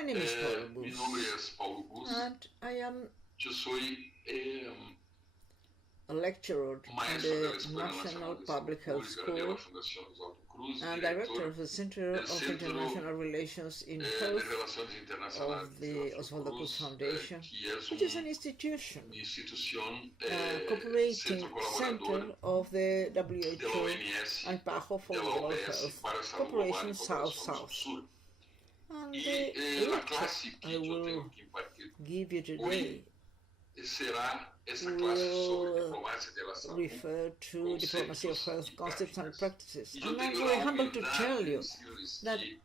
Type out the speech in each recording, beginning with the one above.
My name is Paulo, Mi nombre es Paulo and I am Yo soy a lecturer in maestro de la the Escuela National Nacional de Salud Public Health Pública de la School Fundación Fiocruz, and director director of the Center del of Centro International Relations in de Health Relaciones Internacionales of de the la Osvaldo Cruz Fiocruz, Foundation, que es which is an una institution, institución cooperating centro colaborador center of the de la WHO OMS, and PAHO for de la Global OPS Health para Salud Global Cooperation y Cooperación South-South. Sur. And Y the la lecture clase I que yo will tengo que impartir give you today hoy será esa clase sobre will diplomacia de la salud. refer to diplomacy of health concepts and practices. Y yo And I'm tengo very la humble to humildad tell de you decirles that que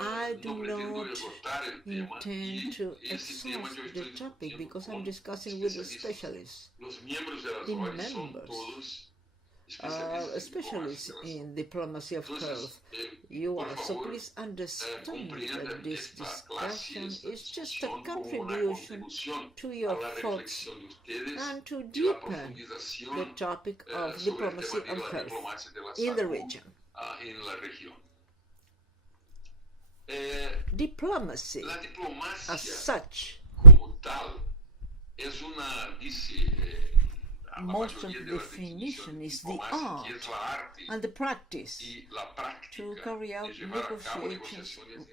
I do no pretendo not esgotar el tema intend to ese tema exhaust yo the estoy topic discutiendo because I'm con discussing with the especialistas. specialists. Los miembros de las The OAS son members todos are especialistas specialists in diplomacy of health. Entonces, You por are, so favor, please understand comprendan that this esta clase, discussion esta is just a discusión como una contribution contribución to a your la thoughts reflexión de ustedes and to y la deepen profundización the topic of sobre el diplomacy tema de of la health diplomacia de la in the salud region. En la región. Diplomacy La as diplomacia such, como tal es una, dice la most of mayoría the de las definition definiciones is de the diplomacia, que art es la arte and the practice y la práctica to carry out de llevar a cabo negotiations negociaciones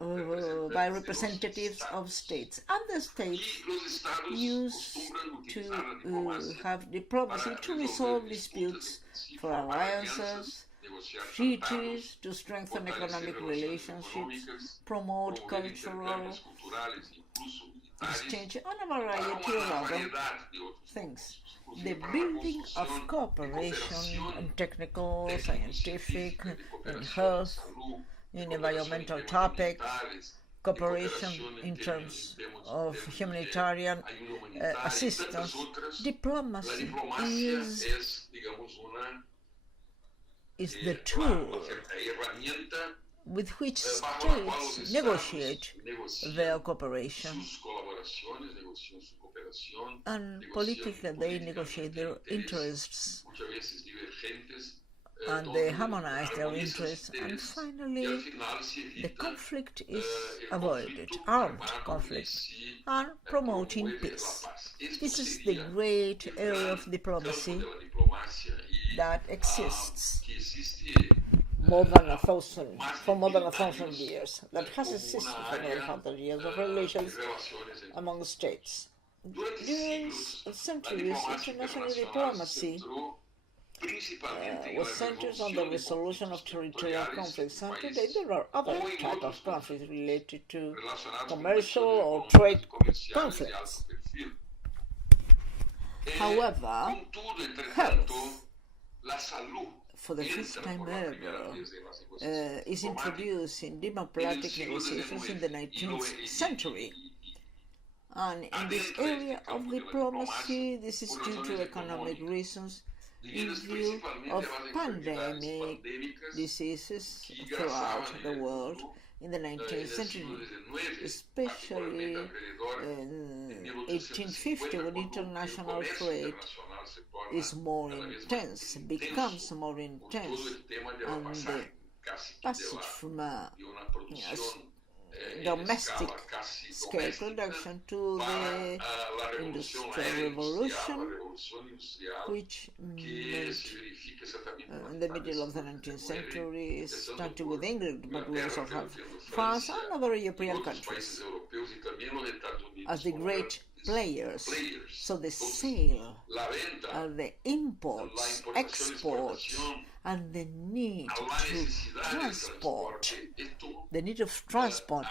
entre by representantes representatives de of los states. And the states estados. Y los estados used acostumbran to utilizar la diplomacia have diplomacy para to resolver resolve disputas disputes, y for formar alliances, alianzas, negociar treaties, tratados, to strengthen fortalecer economic relaciones relationships, económicas, promote promover cultural intercambios culturales, incluso militares, exchange, and a para variety una of other variedad de otros things. inclusive The para la building of construcción de cooperation cooperación in technical, scientific, técnico-científica, de in cooperación en health, salud, de in cooperación environmental en temas topics, ambientales, cooperation cooperación in en terms términos of de humanitarian ayuda humanitaria y tantas assistance. otras. La Diplomacy diplomacia is es, digamos, the tool cierta herramienta with which bajo la cual los states estados negotiate negocian their cooperation, sus colaboraciones, negocian su cooperación, and negocian politically they negotiate their interests, muchas veces divergentes, and donde they harmonize their armonizan sus interests, and intereses, y al finally final se the evita conflict is el avoided, conflicto armed armado y conflict, sí and promoting promueve la peace. paz. Esto This is the sería great el area gran of diplomacy campo de la diplomacia y, that exists que existe more than a thousand, más for de more than 1000 1,000 años, years, that has como existed una for more than área 100 years of de relations relaciones entre among states. Durante During siglos, la centuries, diplomacia international internacional diplomacy se centró principalmente en was la centered on the resolución de resolution of conflictos territorial territoriales conflicts, entre and today países there are other o en type otros of conflicts related to relacionados con commercial or cuestiones trade comerciales de conflicts. alto perfil. However, Contudo, entre tanto, health, la salud for the first entra time por la primera ever, vez en las negociaciones is diplomáticas introduced in en el democratic siglo negotiations in the XIX y lo 19th century. And in this adentro de area este of campo de la diplomacy, diplomacia, this is por due to razones economic económicas, reasons in debidas view principalmente of a las enfermedades pandemic pandémicas diseases que throughout grasaban the el world mundo in the en 19th el century, siglo XIX, especially particularmente alrededor in de 1850 when 1850, cuando el international comercio trade internacional se torna is more cada vez más intense, becomes more por intense, todo el tema de la and the pasaje, casi que passage from a de una producción en domestic escala casi scale doméstica production to para the la revolución Industrial aérea industrial, Revolution, la revolución industrial which que meant se verifica exactamente in the middle of the 19th century, starting with England, but we also have France and other European countries as the great players. So the sale, the imports, exports, and the need to transport, the need of transport.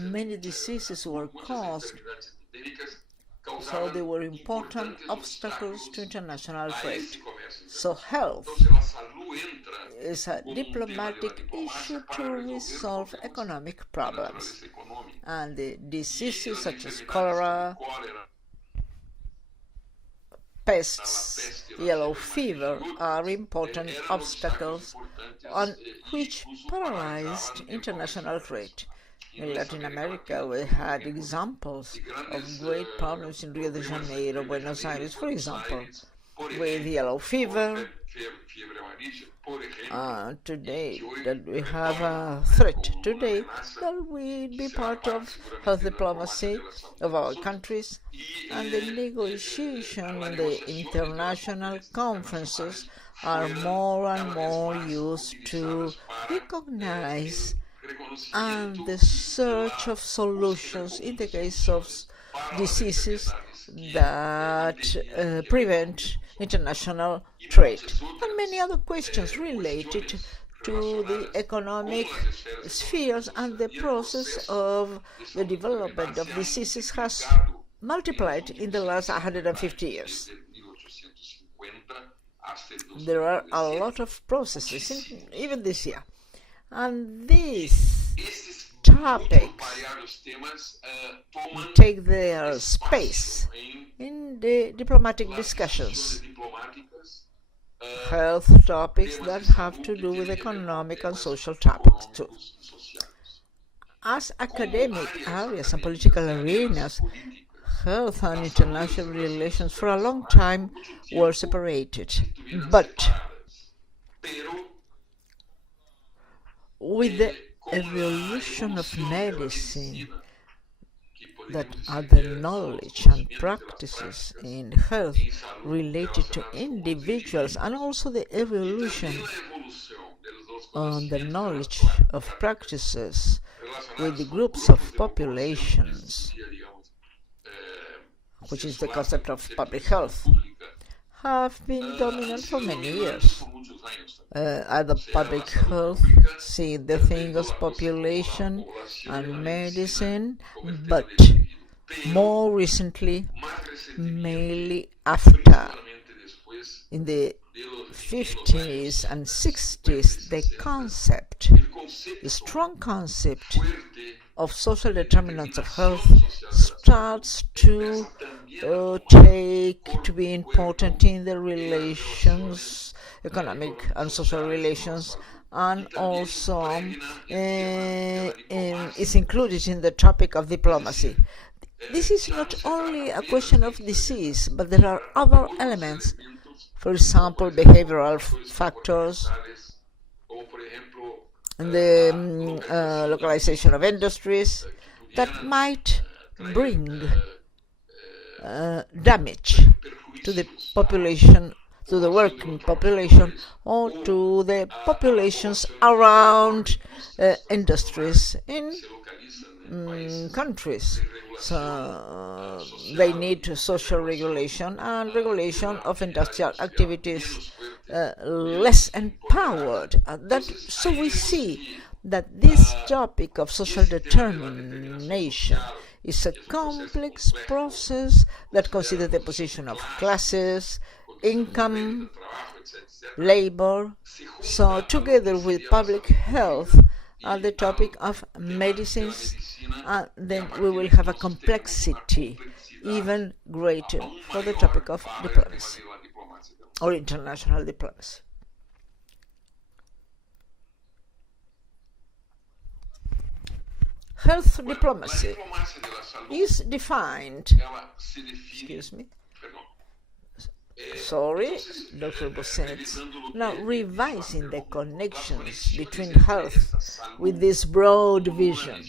Many diseases were caused, so they were important obstacles to international trade. So health is a diplomatic issue to resolve economic problems. And the diseases such as cholera, pests, yellow fever are important obstacles on which paralyzed international trade. In Latin America, we had examples of great problems in Rio de Janeiro, Buenos Aires, for example. with yellow fever. Today that we have a threat today that will be part of health diplomacy of our countries, and the negotiation in the international conferences are more and more used to recognize and the search of solutions in the case of diseases that prevent international trade, and many other questions related to the economic spheres, and the process of the development of diseases has multiplied in the last 150 years. There are a lot of processes, even this year. And these topics take their space in the diplomatic discussions. Health topics that have to do with economic and social topics too. As academic areas and political arenas, health and international relations for a long time were separated. But with the evolution of medicine, that are the knowledge and practices in health related to individuals, and also the evolution on the knowledge of practices with the groups of populations, which is the concept of public health, have been dominant for many years. Other public health see the thing as population and medicine, but more recently, mainly after, in the 50s and 60s, the strong concept of social determinants of health starts to be important in the relations, economic and social relations, and also is included in the topic of diplomacy. This is not only a question of disease, but there are other elements, for example, behavioral factors, and the localization of industries that might bring damage to the population, to the working population, or to the populations around industries in countries. So they need social regulation and regulation of industrial activities less empowered. So we see that this topic of social determination is a complex process that considers the position of classes, income, labor. So together with public health and the topic of medicines, then we will have a complexity even greater for the topic of diplomacy or international diplomacy. Health diplomacy is defined, Dr. Bosset, now revising the connections between health with this broad vision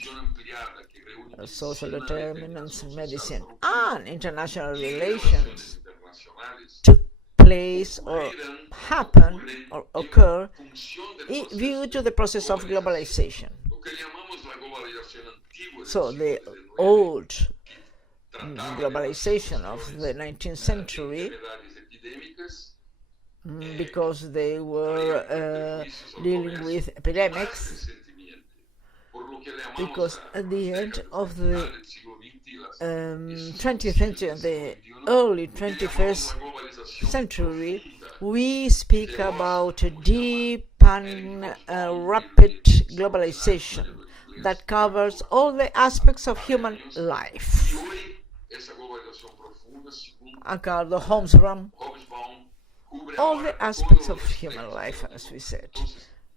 of social determinants in medicine and international relations took place or happen or occur due to the process of globalization. So the old globalization of the 19th century, because they were dealing with epidemics, because at the end of the 20th century and the early 21st century, we speak about a deep and rapid globalization that covers all the aspects of human life. Ricardo Holmesbaum, all the aspects of human life, as we said.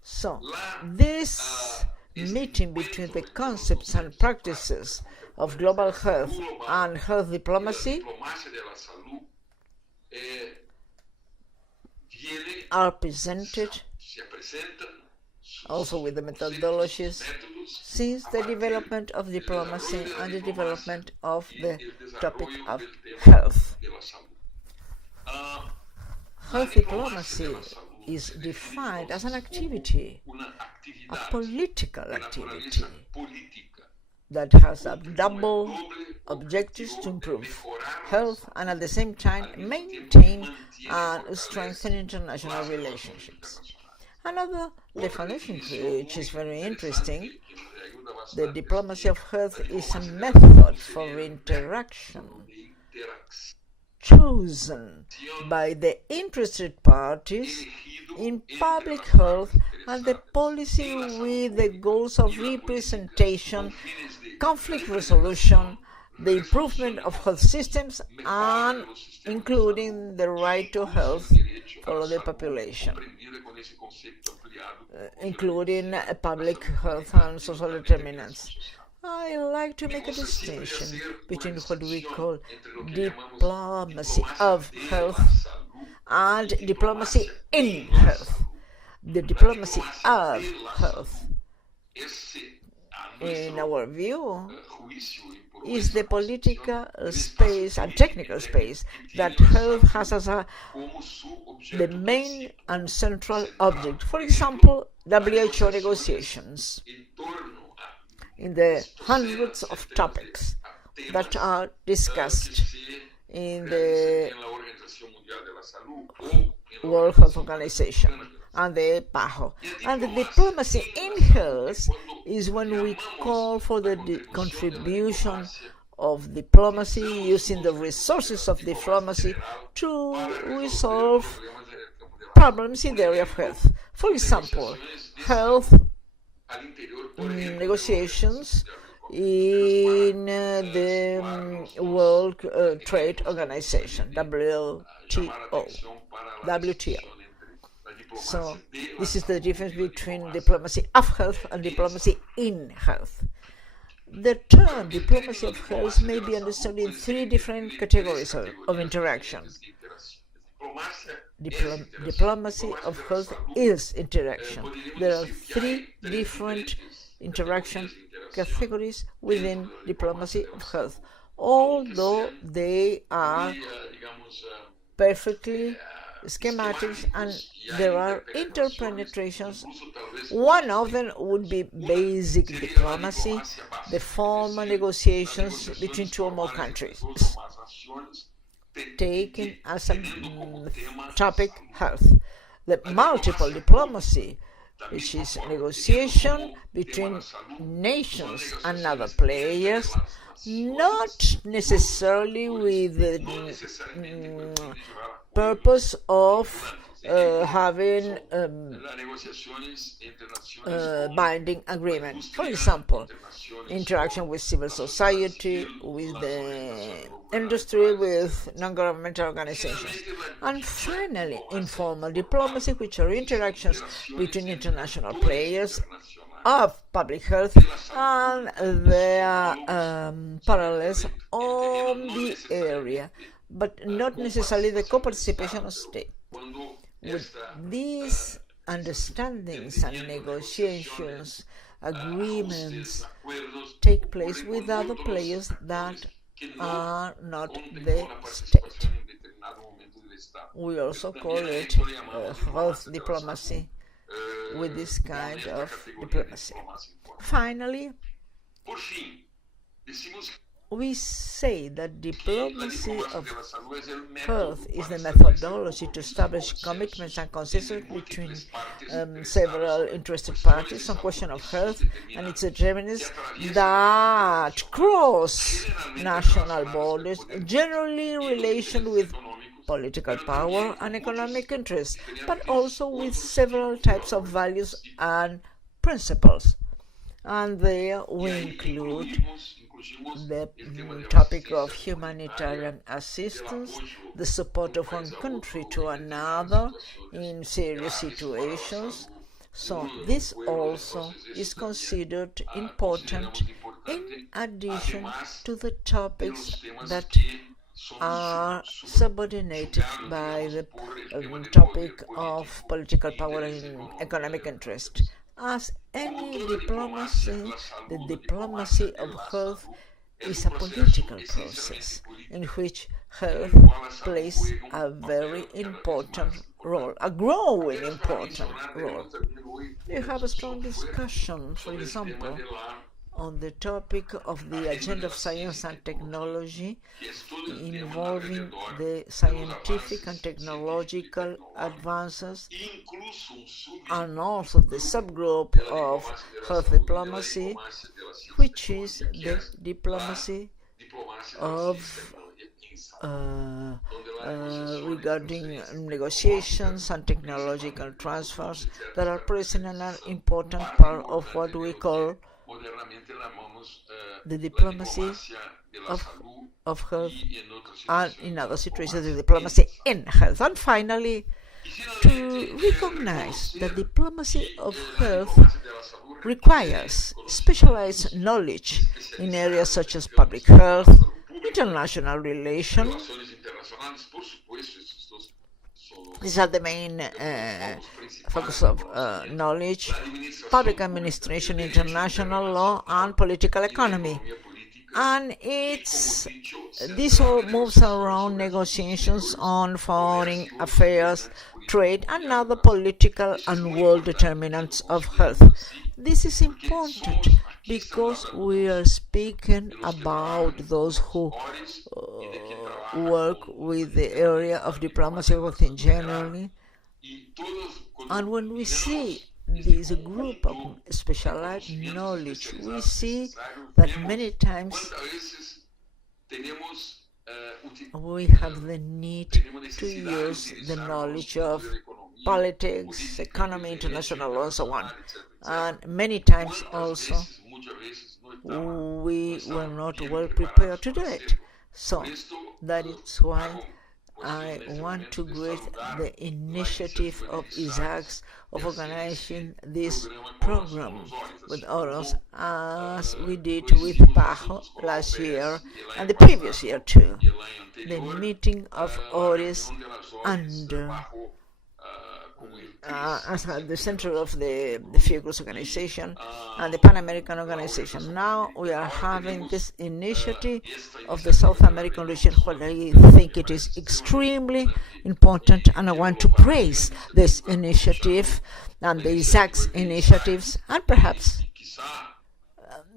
So, this meeting between the concepts and practices of global health and health diplomacy are presented also with the methodologies since the development of diplomacy and the development of the topic of health. Health diplomacy is defined as an activity, a political activity that has a double objectives to improve health and at the same time maintain and strengthen international relationships. Another definition which is very interesting, the diplomacy of health is a method for interaction chosen by the interested parties in public health and the policy with the goals of representation, conflict resolution, the improvement of health systems, and including the right to health for the population, including public health and social determinants. I like to make a distinction between what we call diplomacy of health and diplomacy in health. The diplomacy of health, in our view, is the political space and technical space that health has as the main and central object. For example, WHO negotiations in the hundreds of topics that are discussed in the World Health Organization and the PAHO. And the diplomacy in health is when we call for the contribution of diplomacy using the resources of diplomacy to resolve problems in the area of health. For example, health negotiations in the World Trade Organization, WTO. So this is the difference between diplomacy of health and diplomacy in health. The term diplomacy of health may be understood in three different categories of interaction. Diplomacy of health is interaction. There are three different interaction categories within diplomacy of health, although they are perfectly schematic and there are interpenetrations. One of them would be basic diplomacy, the formal negotiations between two or more countries, taken as a topic health. The multiple diplomacy, which is negotiation between nations and other players, not necessarily with the purpose of having binding agreement. For example, interaction with civil society, with the industry, with non-governmental organizations. And finally, informal diplomacy, which are interactions between international players of public health and their parallels on the area, but not necessarily the co-participation of state. With these understandings and negotiations, agreements take place with other players that are not the state. We also call it health diplomacy with this kind of diplomacy. Finally, we say that diplomacy of health is the methodology to establish commitments and consensus between several interested parties on question of health and its determinants that cross national borders, generally in relation with political power and economic interests, but also with several types of values and principles. And there we include the topic of humanitarian assistance, the support of one country to another in serious situations. So this also is considered important in addition to the topics that are subordinated by the topic of political power and economic interest. As any diplomacy, the diplomacy of health is a political process in which health plays a very important role, a growing important role. We have a strong discussion, for example, on the topic of the agenda of science and technology involving the scientific and technological advances and also the subgroup of health diplomacy, which is the diplomacy of regarding negotiations and technological transfers that are present and are important part of what we call the diplomacy of health, and in other situations the diplomacy in health. And finally, to recognize that diplomacy of health requires specialized knowledge in areas such as public health, international relations. These are the main focus of knowledge: public administration, international law, and political economy. And this all moves around negotiations on foreign affairs, trade, and other political and world determinants of health. This is important because we are speaking about those who work with the area of diplomacy within generally. And when we see this group of specialized knowledge, we see that many times we have the need to use the knowledge of politics, economy, international law, and so on. And many times also we were not well prepared to do it. So that is why I want to greet the initiative of ISACs of organizing this program with others, as we did with Paulo last year and the previous year too. The meeting of ORIS and as at the center of the Fiocruz organization and the Pan American organization. Now we are having this initiative of the South American region, where I think it is extremely important, and I want to praise this initiative and the ISAC's initiatives, and perhaps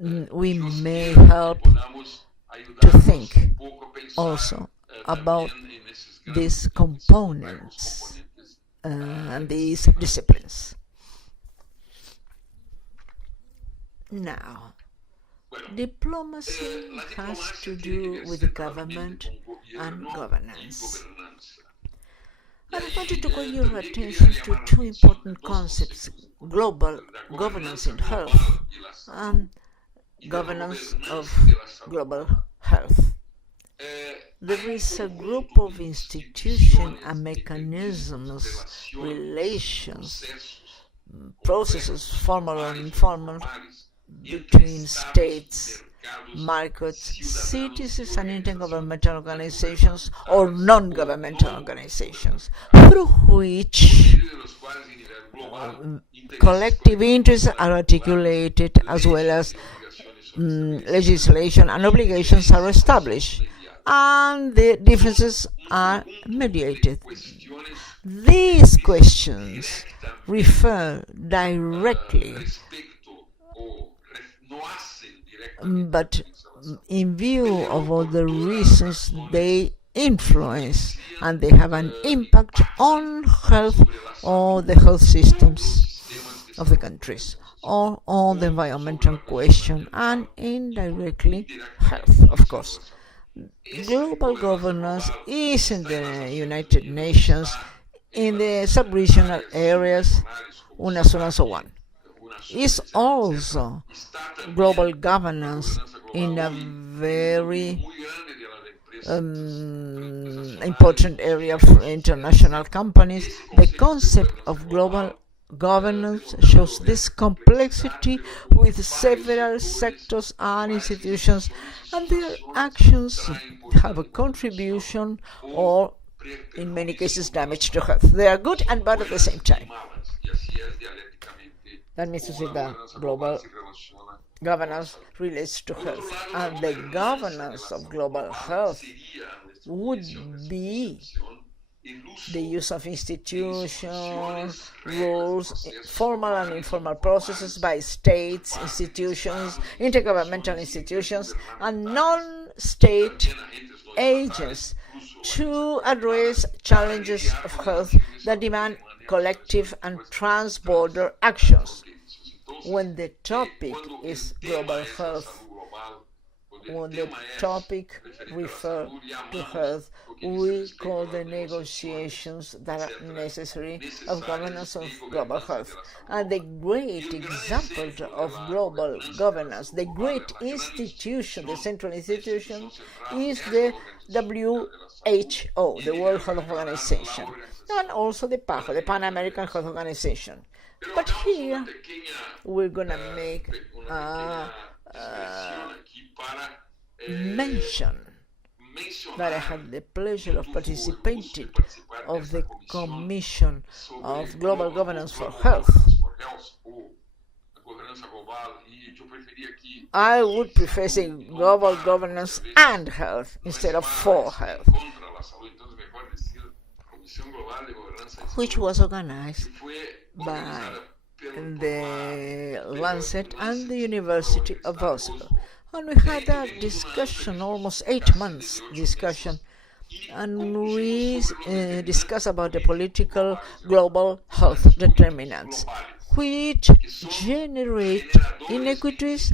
we may help to think also about these components and these disciplines. Now, diplomacy has to do with government and governance. I wanted to call your attention to two important concepts: global governance in health and governance of global health. There is a group of institutions and mechanisms, relations, processes, formal and informal, between states, markets, citizens, and intergovernmental organizations or non-governmental organizations, through which collective interests are articulated, as well as legislation and obligations are established, and the differences are mediated. These questions refer directly, but in view of all the reasons, they influence and they have an impact on health or the health systems of the countries, or on the environmental question, and indirectly health, of course. Global governance is in the United Nations, in the sub-regional areas, UNASUR and so on. Is also global governance in a very important area for international companies. The concept of global governance shows this complexity with several sectors and institutions, and their actions have a contribution or, in many cases, damage to health. They are good and bad at the same time. That means to say that global governance relates to health, and the governance of global health would be the use of institutions, rules, formal and informal processes by states, institutions, intergovernmental institutions, and non-state agents to address challenges of health that demand collective and trans-border actions. When the topic is global health, when the topic refers to health, we call the negotiations that are necessary of governance of global health. And the great example of global governance, the great institution, the central institution, is the WHO, the World Health Organization, and also the PAHO, the Pan American Health Organization. But here we're going to make mention that I had the pleasure of participating of the Commission of Global Governance for Health. I would prefer saying global governance and health instead of for health, which was organized by the Lancet and the University of Oslo. And we had that discussion, almost 8 months discussion, and we discussed about the political global health determinants, which generate inequities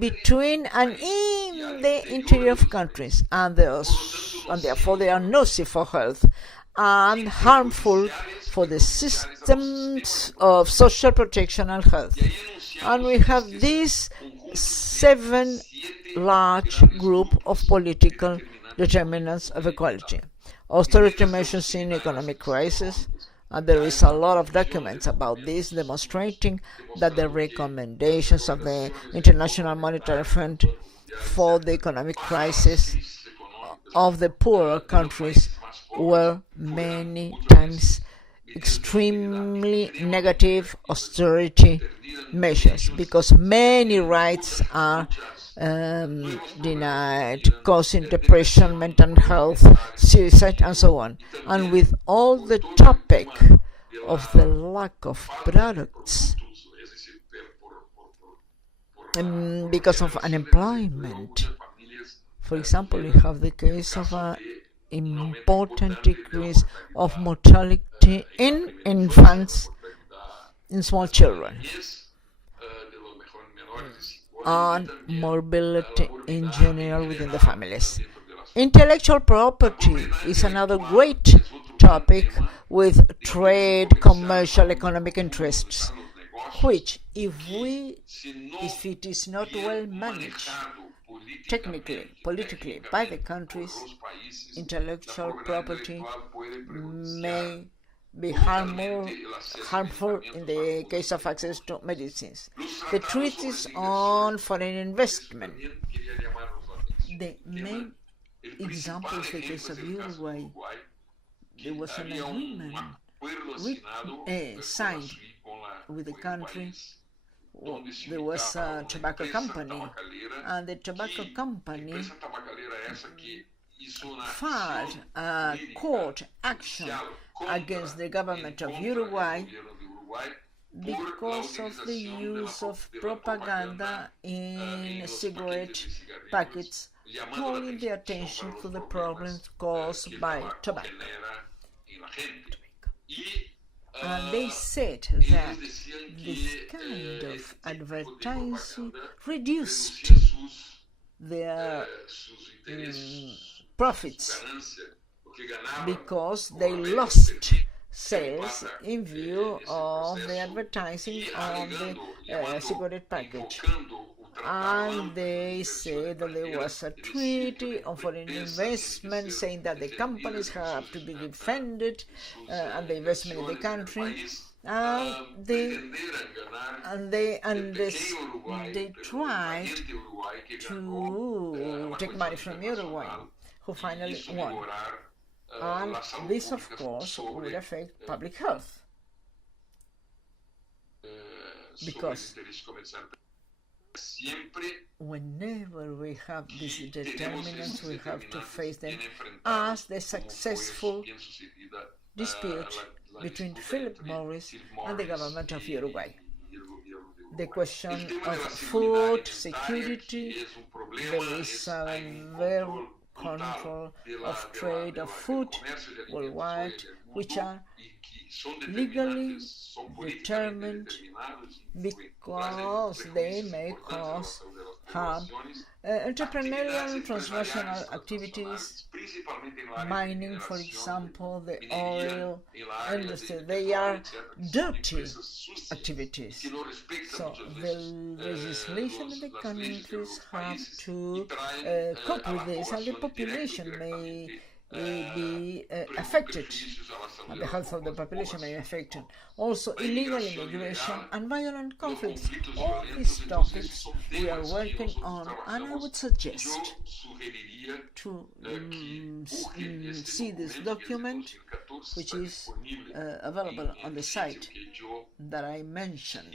between and in the interior of countries, and therefore they are nocive for health and harmful for the systems of social protection and health. And we have this 7 large group of political determinants of equality. Austerity measures in economic crisis, and there is a lot of documents about this demonstrating that the recommendations of the International Monetary Fund for the economic crisis of the poorer countries were many times extremely negative austerity measures, because many rights are denied, causing depression, mental health, suicide, and so on. And with all the topic of the lack of products because of unemployment, for example, we have the case of an important decrease of mortality in infants, in small children, and mobility in general within the families. Intellectual property is another great topic with trade, commercial, economic interests, which, if it is not well managed, technically, politically, by the countries, intellectual property may be harmful in the case of access to medicines. The treaties on foreign investment, the main example is the case of Uruguay. There was an agreement signed with the country. There was a tobacco company, and the tobacco company filed a court action against the government of Uruguay because of the use of propaganda in cigarette packets, calling the attention to the problems caused by tobacco. And they said that this kind of advertising reduced their profits because they lost sales in view of the advertising on the cigarette package. And they said that there was a treaty on foreign investment saying that the companies have to be defended and the investment in the country. They tried to take money from Uruguay, who finally won. And this, of course, would affect public health. Because whenever we have these determinants, we have to face them as the successful dispute between Philip Morris and the government of Uruguay. The question of food security, there is a very control of trade of food worldwide, which are legally determined because they may cause harm. Entrepreneurial transnational activities, mining, for example, the oil industry, they are dirty activities. So the legislation in the countries have to cope with this, and the population may be affected, and the health of the population may be affected. Also, illegal immigration and violent conflicts. All these topics we are working on, and I would suggest to see this document, which is available on the site that I mentioned,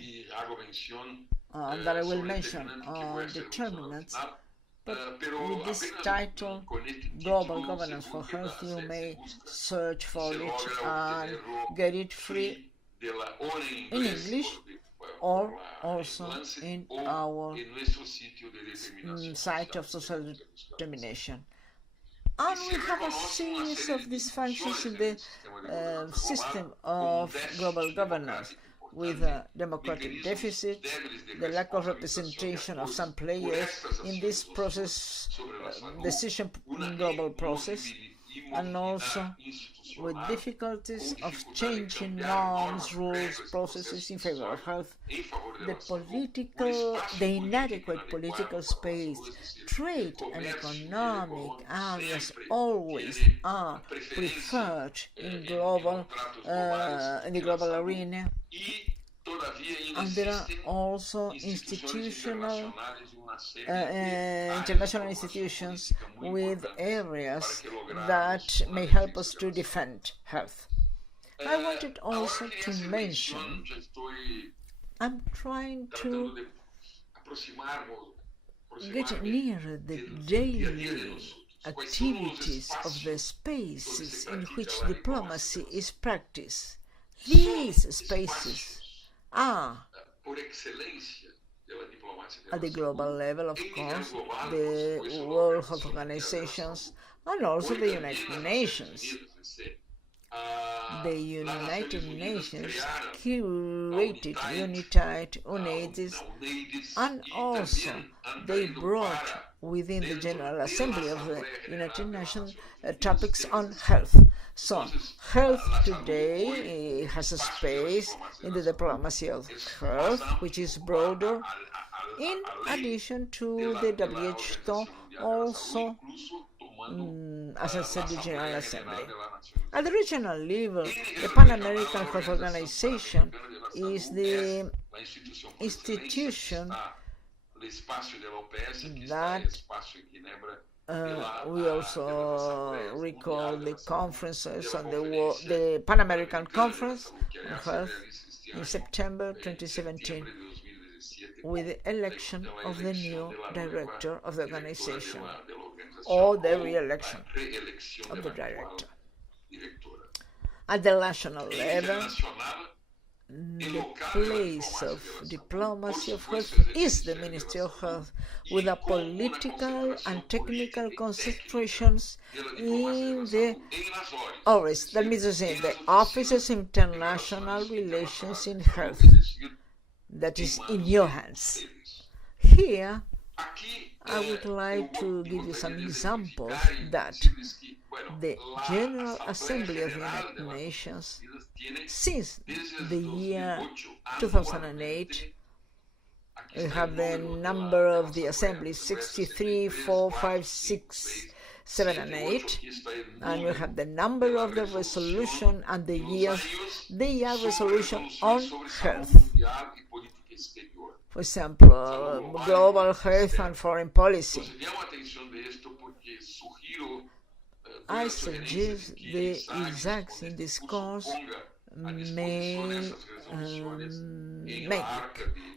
that I will mention on determinants. But with this title, Global Governance for Health, you may search for it and get it free in English or also in our site of social determination. And we have a series of dysfunctions in the system of global governance, with a democratic deficit, the lack of representation of some players in this process, decision global process, and also with difficulties of changing norms, rules, processes in favor of health, the inadequate political space, trade and economic areas always are preferred in the global arena, and there are also international institutions with areas that may help us to defend health. I wanted also to mention, I'm trying to get nearer the daily activities of the spaces in which diplomacy is practiced. These spaces are at the global level, of course, the World Health Organizations and also the United Nations. The United Nations curated UNAIDS, and also they brought within the General Assembly of the United Nations topics on health. So, health today has a space in the diplomacy of health, which is broader, in addition to the WHO, also, as I said, the General Assembly. At the regional level, the Pan-American Health Organization is the institution that we also recall the conferences on the Pan-American Conference on Health in September 2017, with the election of the new director of the organization, or the re-election of the director. At the national level, the place of diplomacy of health is the Ministry of Health, with a political and technical concentrations in the ORIS, that means to say the Offices of International Relations in Health, that is in your hands. Here, I would like to give you some examples that the General Assembly of the United Nations, since the year 2008, we have the number of the Assembly 63, 4, 5, 6, 7 and 8, and you have the number of the resolution and the years. They are resolution on health. For example, global health and foreign policy. I suggest the ISACs in this course may make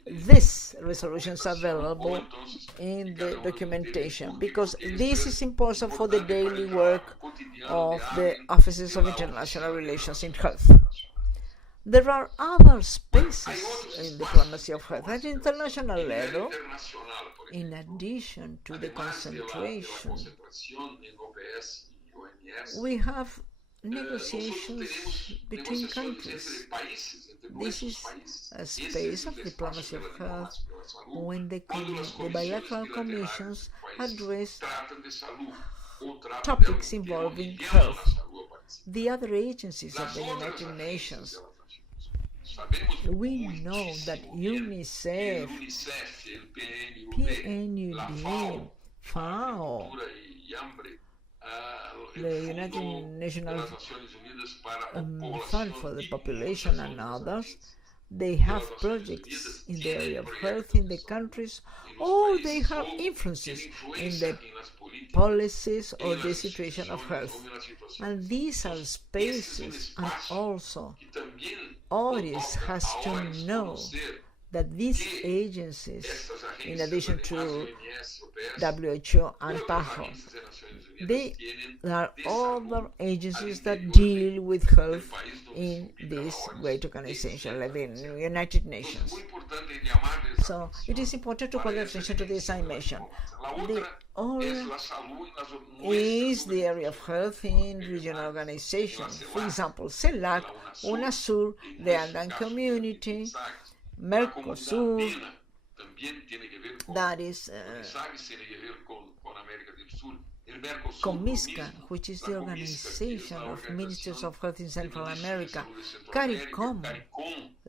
these resolutions available in the documentation, because this is important for the daily work of the offices of international relations in health. There are other spaces in diplomacy of health at international level, in addition to the concentration. We have negotiations between countries. This is a space of diplomacy of health when the bilateral commissions address topics involving health. The other agencies of the United Nations, we know that UNICEF, PNUD, FAO, the United Nations Fund for the Population and others, they have projects in the area of health in the countries, or they have influences in the policies or the situation of health. And these are spaces, and also audience has to know that these agencies, in addition to WHO and PAHO, they are other agencies that deal with health in this great organization, like the United Nations. So it is important to call attention to this I mentioned. The other is the area of health in regional organizations. For example, CELAC, UNASUR, the Andean Community, Mercosur, that is COMISCA, which is the Organization of Ministers of Health in Central America, CARICOM,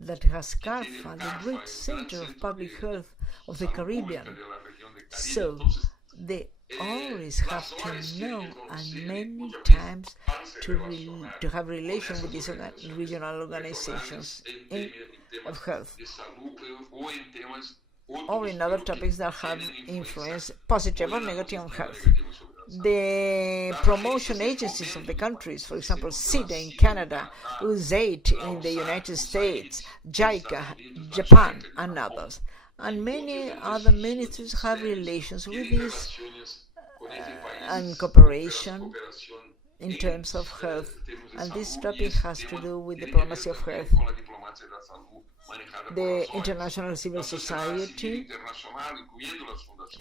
that has CARFA, the great center of public health of the Caribbean. So they always have to know, and many times to have relation with these regional organizations of health, or in other topics that have influence, positive or negative, on health. The promotion agencies of the countries, for example, CIDA in Canada, USAID in the United States, JICA, Japan, and others. And many other ministries have relations with this and cooperation in terms of health. And this topic has to do with diplomacy of health. The international civil society,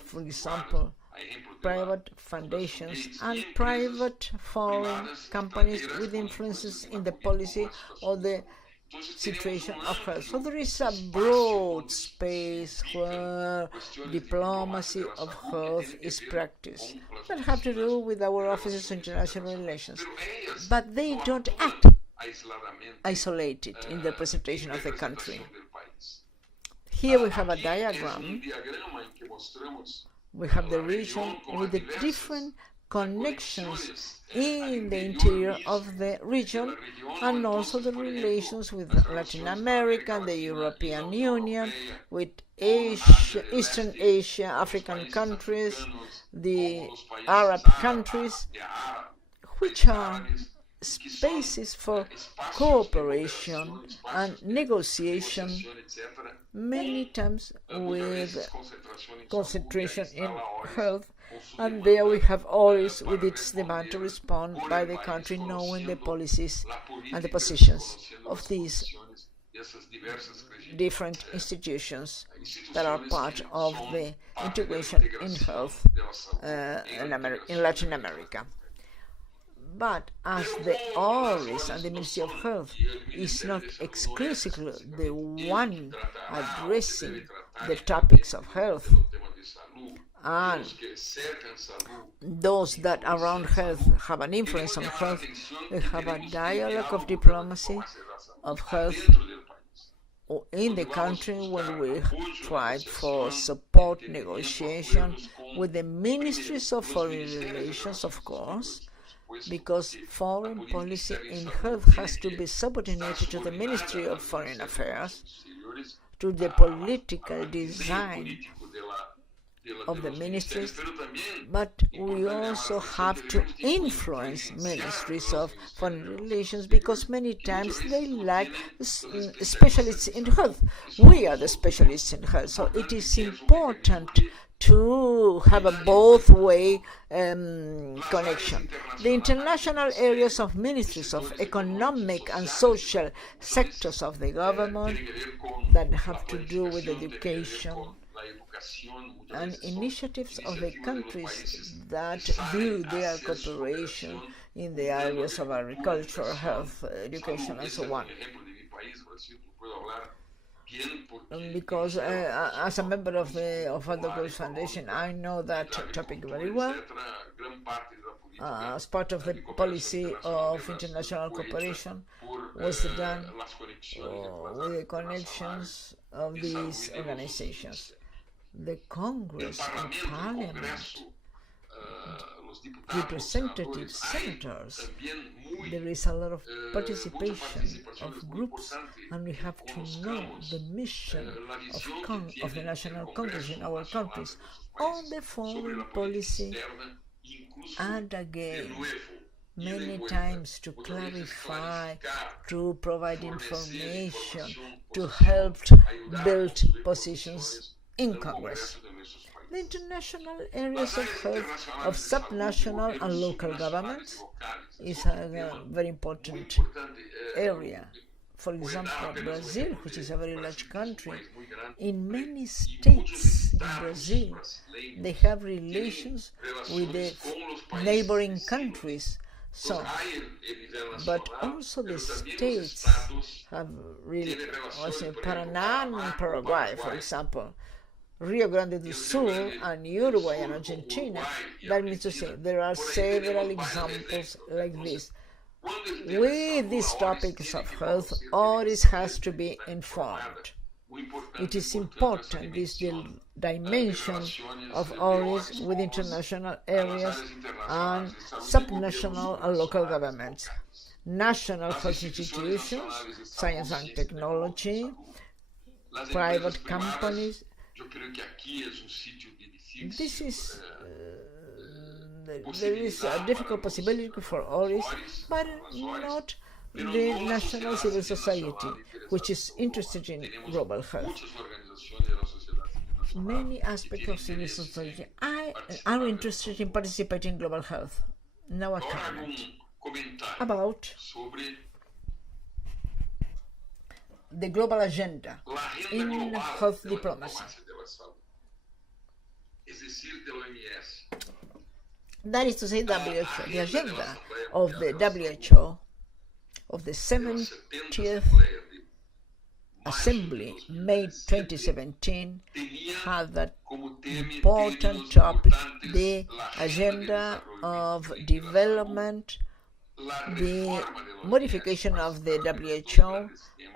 for example, private foundations and private foreign companies with influences in the policy or the situation of health. So there is a broad space where diplomacy of health is practiced that have to do with our offices of international relations. But they don't act isolated in the presentation of the country. Here we have a diagram. We have the region with the different connections in the interior of the region, and also the relations with Latin America, the European Union, with Asia, Eastern Asia, African countries, the Arab countries, which are spaces for cooperation and negotiation, many times with concentration in health. And there we have always with its demand to respond by the country, knowing the policies and the positions of these different institutions that are part of the integration in health in Latin America. But as the ORIS and the Ministry of Health is not exclusively the one addressing the topics of health, and those that around health have an influence on health, they have a dialogue of diplomacy of health in the country when we tried for support negotiation with the ministries of foreign relations, of course, because foreign policy in health has to be subordinated to the Ministry of Foreign Affairs, to the political design of the ministries, but we also have to influence ministries of foreign relations because many times they lack specialists in health. We are the specialists in health, so it is important to have a both-way connection. The international areas of ministries of economic and social sectors of the government that have to do with education and initiatives of the countries that view their cooperation in the areas of agriculture, health, education, and so on. Because as a member of the Fiocruz Foundation, I know that topic very well. As part of the policy of international cooperation was done with the connections of these organizations. The Congress and Parliament, representatives, senators, there is a lot of participation of groups, and we have to know the mission of the National Congress in our countries on the foreign policy, and again, many times to clarify, to provide information, to help build positions in Congress. The international areas of health of subnational and local governments is a very important area. For example, Brazil, which is a very large country, in many states in Brazil, they have relations with the neighboring countries. So, but also the states have really, also Paraná and Paraguay, for example, Rio Grande do Sul and Uruguay and Argentina. That means to say there are several examples like this. With these topics of health, ORIS has to be informed. It is important, this dimension of ORIS with international areas and subnational and local governments, national health institutions, science and technology, private companies. This is there is a difficult possibility for ORIS, but not the national civil society, which is interested in global health. Many aspects of civil society are interested in participating in global health. Now a comment about the global agenda in health diplomacy. That is to say, WHO, the agenda of the WHO, of the 70th Assembly, May 2017, had that important topic, the agenda of development, the modification of the WHO,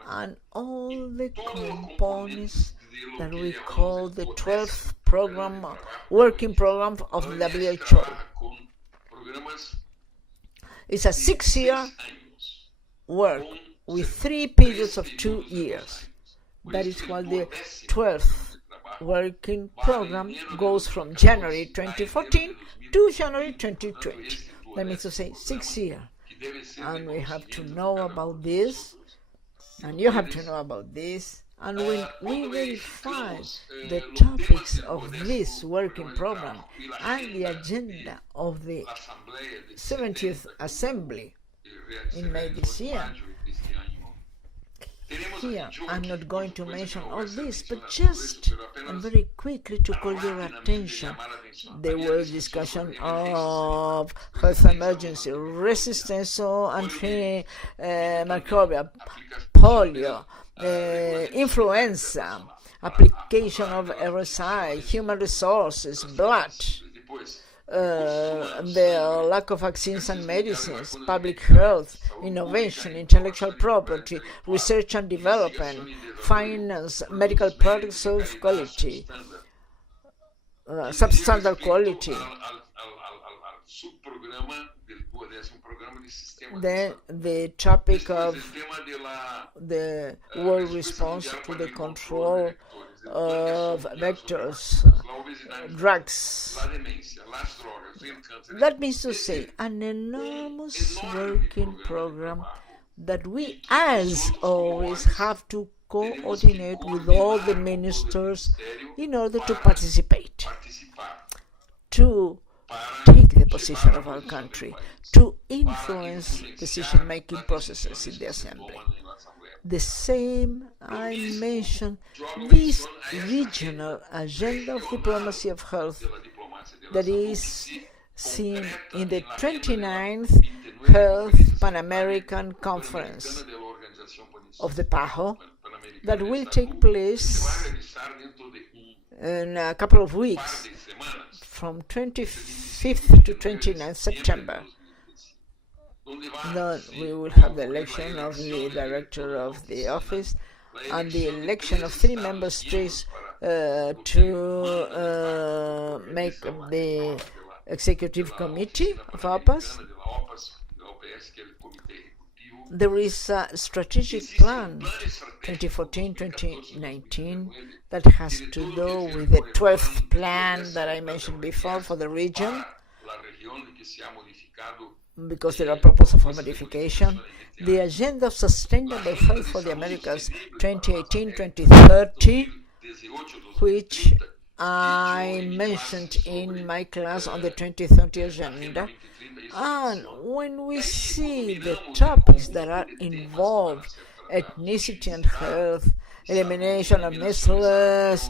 and all the components that we call the 12th program, working program of the WHO. It's a 6-year work with 3 periods of 2 years. That is why the 12th working program goes from January 2014 to January 2020. That means to say 6 years. And we have to know about this, and you have to know about this. And when we verify the topics of this working program and the agenda of the 70th Assembly in May this year, here I'm not going to mention all this, but just and very quickly to call your attention. There was discussion of health emergency, resistance to antimicrobial, polio, influenza, application of RSI, human resources, blood, the lack of vaccines and medicines, public health, innovation, intellectual property, research and development, finance, medical products of quality, substandard quality. Then the topic of the world response to the control of vectors, drugs. That means to say an enormous working program that we, as always, have to coordinate with all the ministers in order to participate, to take the position of our country, to influence decision-making processes in the Assembly. The same I mentioned, this regional agenda of diplomacy of health that is seen in the 29th Health Pan-American Conference of the PAHO that will take place in a couple of weeks, from 25th to 29th September. Then we will have the election of the director of the office and the election of 3 member states to make the executive committee of OPAS. There is a strategic plan 2014-2019 that has to do with the 12th plan that I mentioned before for the region, because there are proposals for modification. The Agenda of Sustainable Health for the Americas 2018-2030, which I mentioned in my class on the 2030 agenda. And when we see the topics that are involved, ethnicity and health, elimination of measles,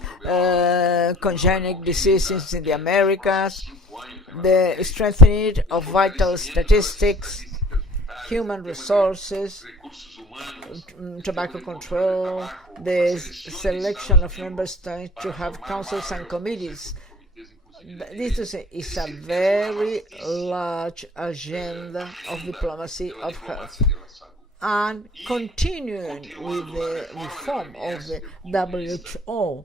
congenital diseases in the Americas, the strengthening of vital statistics, human resources, tobacco control, the selection of member states to have councils and committees. This is a very large agenda of diplomacy of health. And continuing with the reform of the WHO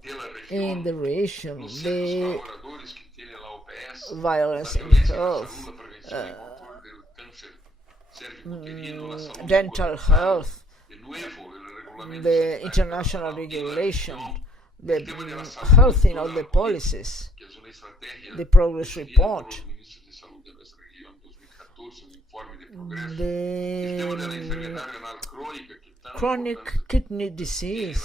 in the region, the violence in health, dental health, the international regulation, the health in all the policies, the progress report, the chronic kidney disease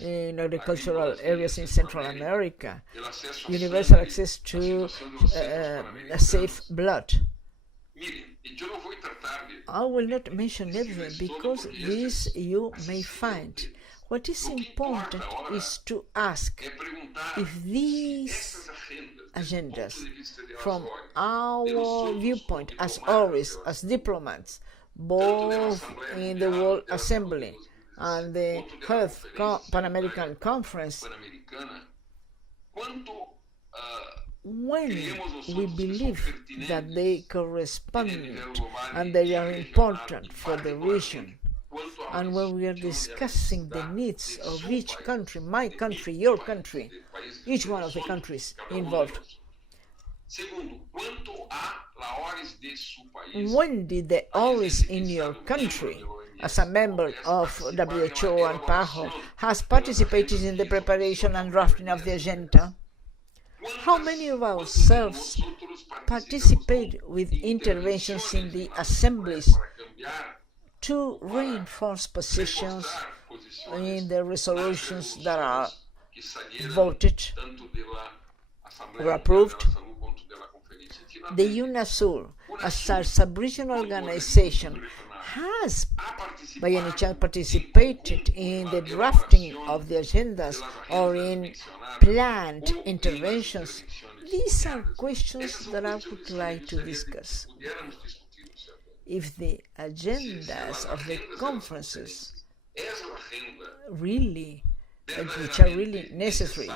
in agricultural areas in Central America, universal access to safe blood. I will not mention everything because this you may find. What is important is to ask if these agendas, from our viewpoint, as always, as diplomats, both in the World Assembly and the Health Pan-American Conference, when we believe that they correspond and they are important for the region, and when we are discussing the needs of each country, my country, your country, each one of the countries involved, when did the ORIS in your country, as a member of WHO and PAHO, has participated in the preparation and drafting of the agenda? How many of ourselves participate with interventions in the assemblies to reinforce positions in the resolutions that are voted or approved? The UNASUR, as a sub-regional organization, has by any chance participated in the drafting of the agendas or in planned interventions? These are questions that I would like to discuss. If the agendas of the conferences really, which are really necessary,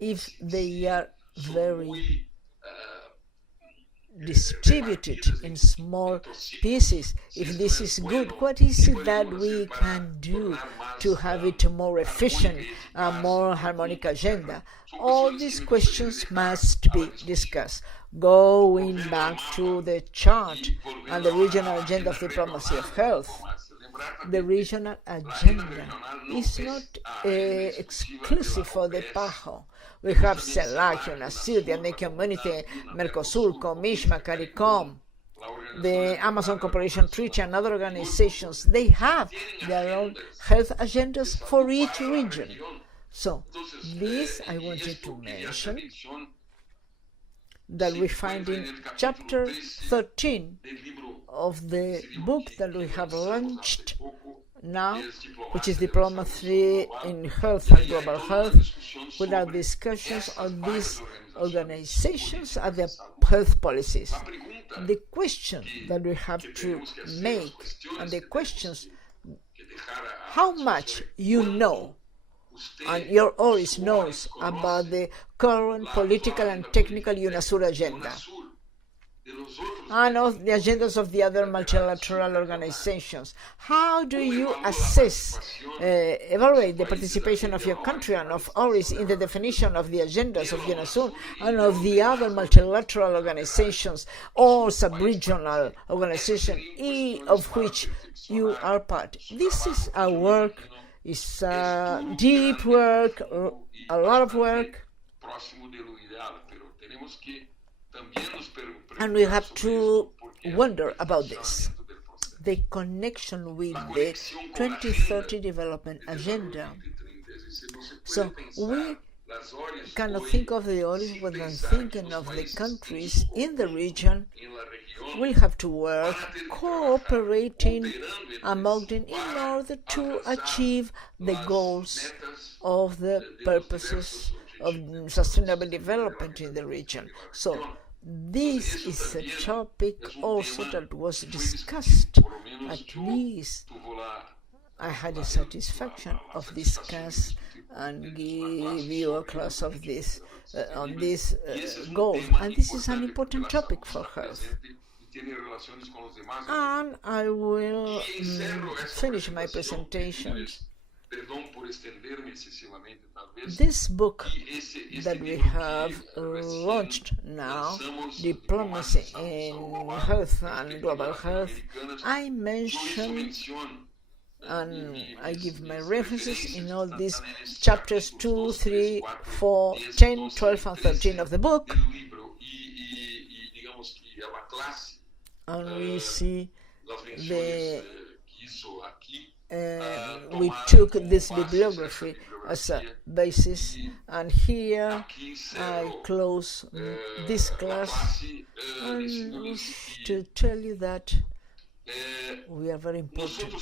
if they are very distributed in small pieces, if this is good, what is it that we can do to have it a more efficient, a more harmonic agenda? All these questions must be discussed. Going back to the chart and the regional agenda of diplomacy of health, the regional agenda is not exclusive for the PAHO. We have CELAC, UNACID, the Andean Community, Mercosur, COMISMA, CARICOM, the Amazon Cooperation Treaty, and other organizations. They have their own health agendas for each region. So, this I wanted to mention that we find in chapter 13 of the book that we have launched now, which is Diplomacy in Health and Global Health, with our discussions on these organizations and their health policies. The question that we have to make, and the questions, how much you know and your ORIS knows about the current political and technical UNASUR agenda, and of the agendas of the other multilateral organizations. How do you assess, evaluate the participation of your country and of ORIS in the definition of the agendas of UNASUR and of the other multilateral organizations or sub-regional organizations, of which you are part? This is our work. It's deep work, a lot of work, and we have to wonder about this. The connection with the 2030 Development Agenda. So we cannot think of the ORIS without thinking of the countries in the region. We have to work cooperating among them in order to achieve the goals of the purposes of sustainable development in the region. So this is a topic also that was discussed. At least I had the satisfaction of discuss and give you a class of this on this goal. And this is an important topic for health. And I will finish my presentation. This book that we have launched now, Diplomacy in Health and Global Health, I mention and I give my references in all these chapters 2, 3, 4, 10, 12, and 13 of the book. And we see we took this bibliography as a basis, and here I close this class and to tell you that we are very important.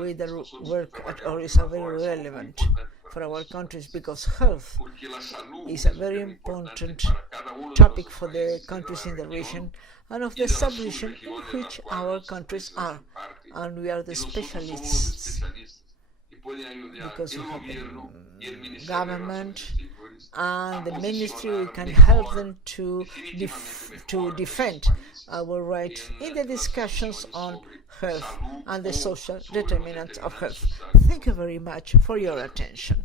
We that work at ORIS are very relevant for our countries because health is a very important topic for the countries in the region and of the sub-region in which our countries are. And we are the specialists because we have the government and the ministry. We can help them to defend our rights in the discussions on health and the social determinants of health. Thank you very much for your attention.